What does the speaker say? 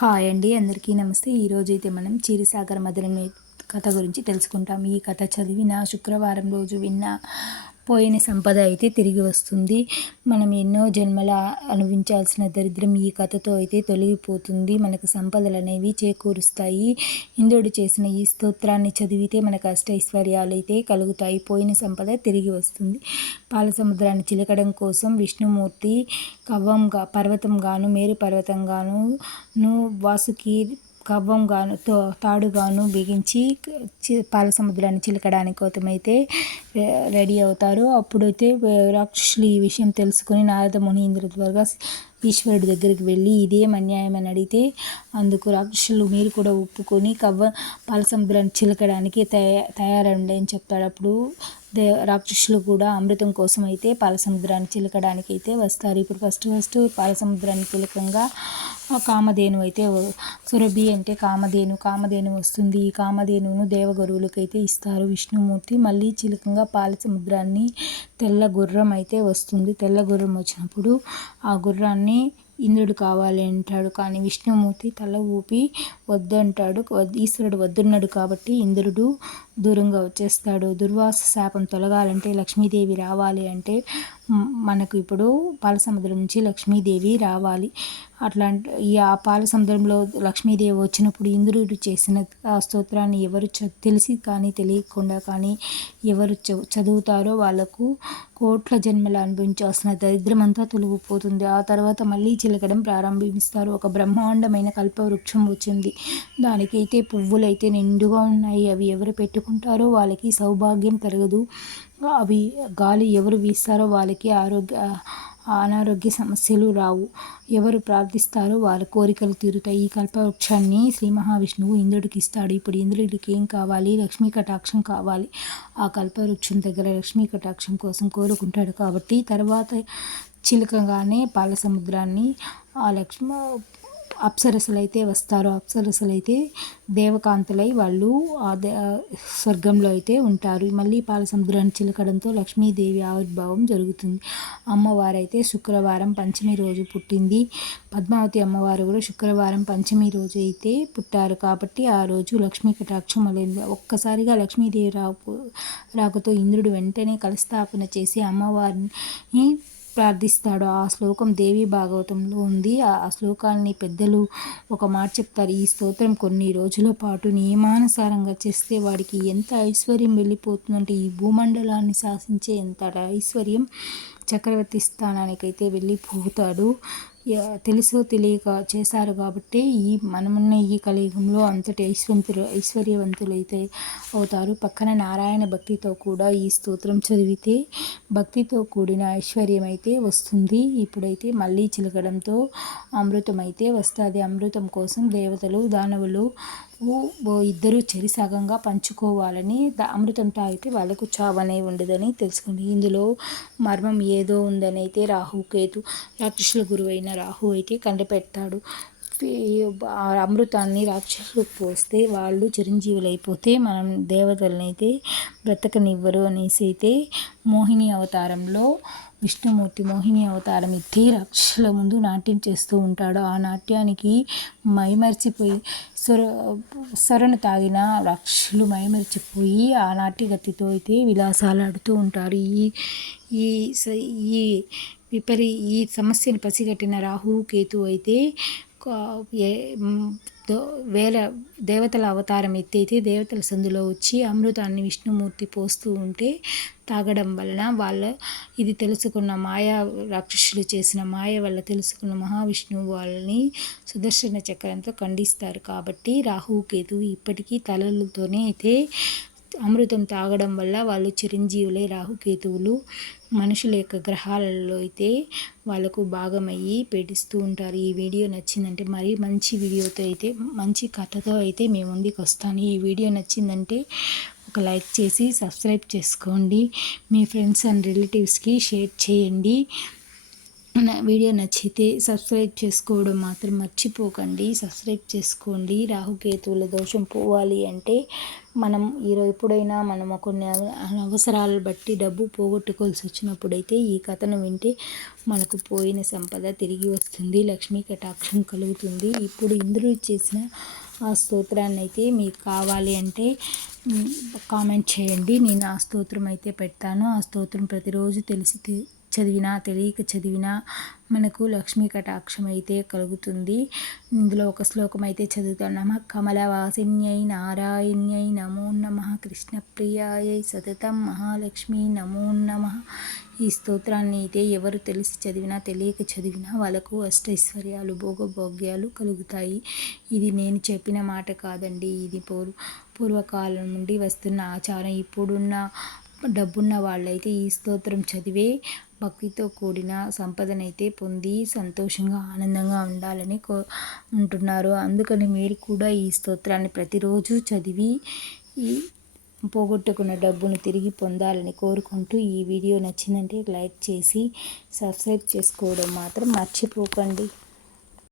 Hi అండి అందరికీ నమస్తే. ఈరోజు అయితే మనం చిరుసాగర్ మధురని కథ గురించి తెలుసుకుంటాం. ఈ కథ చదివిన శుక్రవారం రోజు విన్న పోయిన సంపద అయితే తిరిగి వస్తుంది. మనం ఎన్నో జన్మల అనుభవించాల్సిన దరిద్రం ఈ కథతో అయితే తొలగిపోతుంది. మనకు సంపదలు అనేవి చేకూరుస్తాయి. ఇంద్రుడు చేసిన ఈ స్తోత్రాన్ని చదివితే మనకు అష్టైశ్వర్యాలు అయితే కలుగుతాయి. పోయిన సంపద తిరిగి వస్తుంది. పాల సముద్రాన్ని చిలకడం కోసం విష్ణుమూర్తి కవ్వంగా పర్వతంగాను మేరు పర్వతంగాను వాసుకి కవ్వం గాను తో తాడుగాను బిగించి చి- పాల సముద్రాన్ని చిలకడానికి కోసమైతే రెడీ అవుతారు. అప్పుడైతే రాక్షసులు ఈ విషయం తెలుసుకుని నారద ముని ఇంద్ర ఈశ్వరుడి దగ్గరికి వెళ్ళి ఇదేం అన్యాయం అని అడిగితే అందుకు రాక్షసులు మీరు కూడా ఒప్పుకొని కవ్వ పాల సముద్రాన్ని చిలకడానికి తయా తయారండి అని చెప్తాడు. అప్పుడు దే రాక్షసులు కూడా అమృతం కోసం అయితే పాలసముద్రాన్ని చిలకడానికి అయితే వస్తారు. ఇప్పుడు ఫస్ట్ ఫస్ట్ పాలసముద్రాన్ని చిలకంగా కామధేను అయితే సురభి అంటే కామధేను కామధేను వస్తుంది. ఈ కామధేనును దేవగురువులకైతే ఇస్తారు విష్ణుమూర్తి. మళ్ళీ చిలకంగా పాలసముద్రాన్ని తెల్ల గుర్రం అయితే వస్తుంది. తెల్ల గుర్రం వచ్చినప్పుడు ఆ గుర్రాన్ని ఇంద్రుడు కావాలి అంటాడు. కానీ విష్ణుమూర్తి తల ఊపి వద్దు అంటాడు. ఈశ్వరుడు వద్దున్నాడు కాబట్టి ఇంద్రుడు దూరంగా వచ్చేస్తాడు. దుర్వాస శాపం తొలగాలంటే లక్ష్మీదేవి రావాలి అంటే మనకు ఇప్పుడు పాలసముద్రం నుంచి లక్ష్మీదేవి రావాలి. అట్లాంటి ఈ ఆ పాలసముద్రంలో లక్ష్మీదేవి వచ్చినప్పుడు ఇంద్రుడు చేసిన ఆ స్తోత్రాన్ని ఎవరు చ- తెలిసి కానీ తెలియకుండా కానీ ఎవరు చ- చదువుతారో వాళ్ళకు కోట్ల జన్మలు అనుభవించాల్సిన దరిద్రం అంతా తొలగిపోతుంది. ఆ తర్వాత మళ్ళీ చిలకడం ప్రారంభిస్తారు. ఒక బ్రహ్మాండమైన కల్పవృక్షం వచ్చింది. దానికైతే పువ్వులైతే నిండుగా ఉన్నాయి. అవి ఎవరు పెట్టుకుంటారో వాళ్ళకి సౌభాగ్యం కలగదు. అవి గాలి ఎవరు వీస్తారో వాళ్ళకి ఆరోగ్య అనారోగ్య సమస్యలు రావు. ఎవరు ప్రార్థిస్తారో వాళ్ళ కోరికలు తీరుతాయి. ఈ కల్పవృక్షాన్ని శ్రీ మహావిష్ణువు ఇంద్రుడికి ఇస్తాడు. ఇప్పుడు ఇంద్రుడికి ఏం కావాలి? లక్ష్మీ కటాక్షం కావాలి. ఆ కల్పవృక్షం దగ్గర లక్ష్మీ కటాక్షం కోసం కోరుకుంటాడు కాబట్టి తర్వాత చిలకగానే పాల సముద్రాన్ని ఆ లక్ష్మ అప్సరసలైతే అయితే వస్తారు అప్సరసలైతే అయితే దేవకాంతులై వాళ్ళు ఆ స్వర్గంలో అయితే ఉంటారు. మళ్ళీ పాల సముద్రాన్ని చిలకడంతో లక్ష్మీదేవి ఆవిర్భావం జరుగుతుంది. అమ్మవారైతే శుక్రవారం పంచమి రోజు పుట్టింది. పద్మావతి అమ్మవారు కూడా శుక్రవారం పంచమి రోజు అయితే పుట్టారు. కాబట్టి ఆ రోజు లక్ష్మీ కటాక్షం అలైంది ఒక్కసారిగా లక్ష్మీదేవి రాకు రాకతో ఇంద్రుడు వెంటనే కలస్థాపన చేసి అమ్మవారిని ప్రార్థిస్తాడు. ఆ శ్లోకం దేవి భాగవతంలో ఉంది. ఆ శ్లోకాన్ని పెద్దలు ఒక మాట చెప్తారు. ఈ స్తోత్రం కొన్ని రోజుల పాటు నియమానుసారంగా చేస్తే వాడికి ఎంత ఐశ్వర్యం వెళ్ళిపోతుందంటే ఈ భూమండలాన్ని శాసించే ఎంత ఐశ్వర్యం చక్రవర్తి స్థానానికైతే వెళ్ళిపోతాడు. తెలుసో తెలియక చేశారు కాబట్టి ఈ మనమున్న ఈ కలియుగంలో అంతటి ఐశ్వంతులు ఐశ్వర్యవంతులైతే అవుతారు. పక్కన నారాయణ భక్తితో కూడా ఈ స్తోత్రం చదివితే భక్తితో కూడిన ఐశ్వర్యం అయితే వస్తుంది. ఇప్పుడైతే మళ్ళీ చిలకడంతో అమృతం అయితే వస్తుంది. అమృతం కోసం దేవతలు దానవులు ఇద్దరు చెరిసగంగా పంచుకోవాలని అమృతం తాగితే వాళ్ళకు చావనే ఉండదని తెలుసుకుంది. ఇందులో మర్మం ఏదో ఉందని అయితే రాహుకేతు రాక్షసుల గురువైన రాహు అయితే కండపెడతాడు ఆ అమృతాన్ని రాక్షసులకు పోస్తే వాళ్ళు చిరంజీవులు అయిపోతే మనం దేవతలని అయితే బ్రతకనివ్వరు అనేసి అయితే మోహిని అవతారంలో విష్ణుమూర్తి మోహిని అవతారం ఎత్తి రాక్షసుల ముందు నాట్యం చేస్తూ ఉంటాడు. ఆ నాట్యానికి మైమర్చిపోయి సొర సొరను తాగిన రాక్షసులు మైమర్చిపోయి ఆ నాట్యగతితో అయితే విలాసాలు ఆడుతూ ఉంటారు. ఈ ఈ స- ఈ విపరీ ఈ సమస్యను పసిగట్టిన రాహు కేతు అయితే వేల దేవతల అవతారం ఎత్తైతే దేవతల సందులో వచ్చి అమృతాన్ని విష్ణుమూర్తి పోస్తూ ఉంటే తాగడం వలన వాళ్ళ ఇది తెలుసుకున్న మాయా రాక్షసులు చేసిన మాయ వల్ల తెలుసుకున్న మహావిష్ణువు వాళ్ళని సుదర్శన చక్రంతో ఖండిస్తారు. కాబట్టి రాహుకేతు ఇప్పటికీ తలలతోనే అయితే అమృతం తాగడం వల్ల వాళ్ళు చిరంజీవులే రాహుకేతువులు మనుషుల యొక్క గ్రహాలలో అయితే వాళ్ళకు భాగమయ్యి పీడిస్తూ ఉంటారు. ఈ వీడియో నచ్చిందంటే మరీ మంచి వీడియోతో అయితే మంచి కథతో అయితే మేము ముందుకు వస్తాను ఈ వీడియో నచ్చిందంటే ఒక లైక్ చేసి సబ్స్క్రైబ్ చేసుకోండి. మీ ఫ్రెండ్స్ అండ్ రిలేటివ్స్కి షేర్ చేయండి. నా వీడియో నచ్చితే సబ్స్క్రైబ్ చేసుకోవడం మాత్రం మర్చిపోకండి. సబ్స్క్రైబ్ చేసుకోండి. రాహుకేతువుల దోషం పోవాలి అంటే మనం ఈరోజు ఎప్పుడైనా మనం కొన్ని అవసరాలు బట్టి డబ్బు పోగొట్టుకోవాల్సి వచ్చినప్పుడైతే ఈ కథను వింటే మనకు పోయిన సంపద తిరిగి వస్తుంది. లక్ష్మీ కటాక్షం కలుగుతుంది. ఇప్పుడు ఇందులో చేసిన ఆ స్తోత్రాన్ని అయితే మీకు కావాలి అంటే కామెంట్ చేయండి. నేను ఆ స్తోత్రం అయితే పెడతాను. ఆ స్తోత్రం ప్రతిరోజు తెలిసి చదివినా తెలియక చదివినా మనకు లక్ష్మీ కటాక్షం అయితే కలుగుతుంది. ఇందులో ఒక శ్లోకం అయితే చదువుతున్నాము కమలవాసిన్యై నారాయణ్యై నమో నమ కృష్ణప్రియాయై సతతం మహాలక్ష్మి నమో నమ. ఈ స్తోత్రాన్ని అయితే ఎవరు తెలిసి చదివినా తెలియక చదివినా వాళ్ళకు అష్టైశ్వర్యాలు భోగభోగ్యాలు కలుగుతాయి. ఇది నేను చెప్పిన మాట కాదండి. ఇది పూర్వ పూర్వకాలం నుండి వస్తున్న ఆచారం. ఇప్పుడున్న డబ్బున్న వాళ్ళైతే ఈ స్తోత్రం చదివే భక్తితో కూడిన సంపదనైతే పొంది సంతోషంగా ఆనందంగా ఉండాలని కో ఉంటున్నారు. అందుకని మీరు కూడా ఈ స్తోత్రాన్ని ప్రతిరోజు చదివి ఈ పోగొట్టుకున్న డబ్బును తిరిగి పొందాలని కోరుకుంటూ ఈ వీడియో నచ్చిందంటే లైక్ చేసి సబ్స్క్రైబ్ చేసుకోవడం మాత్రం మర్చిపోకండి.